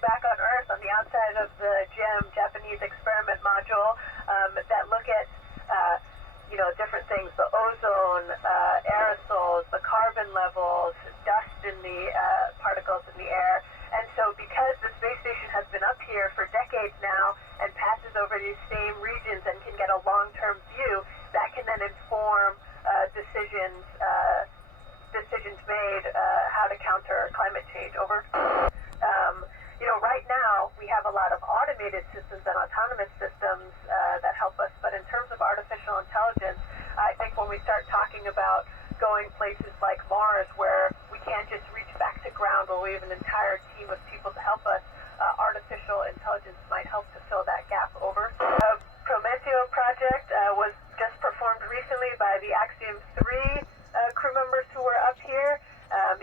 back on Earth on the outside of the JEM, Japanese Experiment Module, that look at different things, the ozone, aerosols, the carbon levels, dust in the particles in the air. And so because the space station has been up here for decades now and passes over these same regions and can get a long-term view, that can then inform decisions made how to counter climate change. Over. Right now we have a lot of automated systems and autonomous systems that help us, but in terms of artificial intelligence, I think when we start talking about going places like Mars, where we can't just reach back to ground, where we have an entire team of people to help us, artificial intelligence might help to fill that gap. Over. Prometeo project was just performed recently by the Axiom 3 crew members who were up here.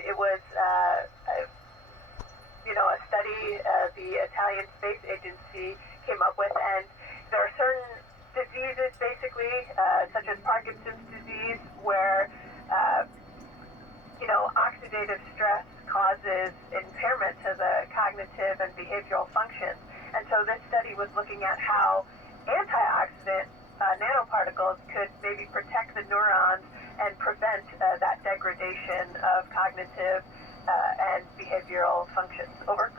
It was a study the Italian Space Agency came up with, and there are certain diseases, basically, such as Parkinson's disease, where oxidative stress causes impairment to the cognitive and behavioral functions. And so this study was looking at how antioxidant nanoparticles could maybe protect the neurons and prevent that degradation of cognitive and behavioral functions. Over.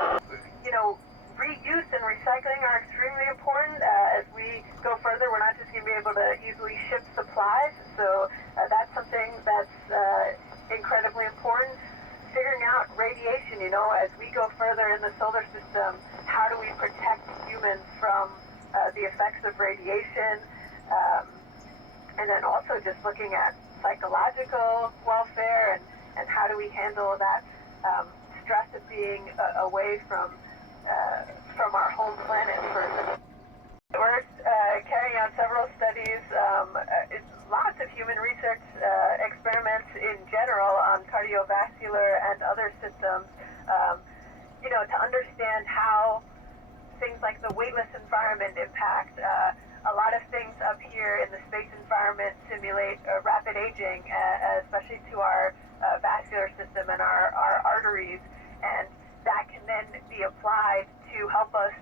Reuse and recycling are extremely important. As we go further, we're not just going to be able to easily ship supplies, so that's something that's incredibly important. Figuring out radiation, as we go further in the solar system, how do we protect humans from the effects of radiation? And then also just looking at psychological welfare and how do we handle that stress of being away from our home planet. We're carrying out several studies, lots of human research experiments in general on cardiovascular and other systems, to understand how things like the weightless environment impact. A lot of things up here in the space environment simulate rapid aging, especially to our vascular system and our arteries, and that can then be applied to help us,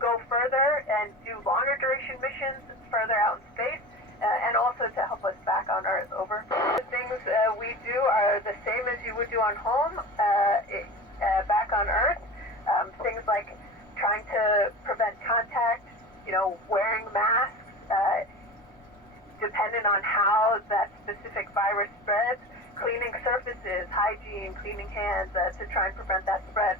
go further and do longer duration missions further out in space, and also to help us back on Earth. Over. The things we do are the same as you would do on home, back on Earth. Things like trying to prevent contact, wearing masks, dependent on how that specific virus spreads, cleaning surfaces, hygiene, cleaning hands to try and prevent that spread.